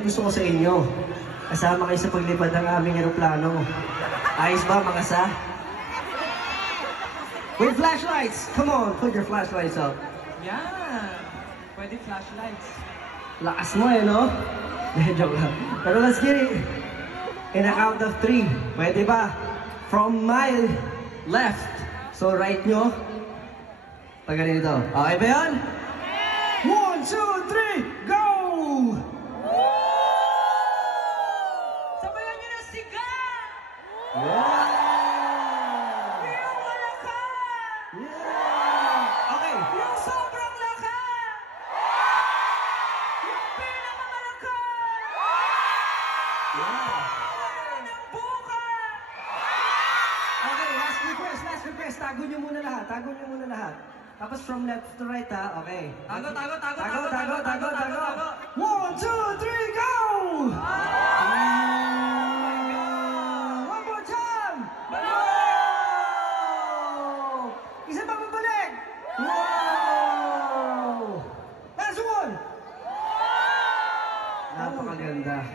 ang gusto ko sa inyo. Kasama kayo sa paglipad ng aming eroplano. Ayos ba, mga sa? With flashlights! Come on, put your flashlights up. Yan. Pwede flashlights. Lakas mo no? Joke lang. Pero let's get it. In a count of 3. Pwede ba? From my left. So right nyo. Pag ganito. Okay ba yun? 1, 2, 3, go! Sabayan nyo na siga! Yeah! Yung malakas! Yeah! Okay. Yung sobrang lakas! Yung pinakamalakas! Yeah. Ng buka! Okay, last request. Tago nyo muna lahat. Tapos from left to right, ha? Okay. Tago! 1, 2, 3, go! One more time! Wow! Isa pa pabalik! Wow! Last one! Napakaganda.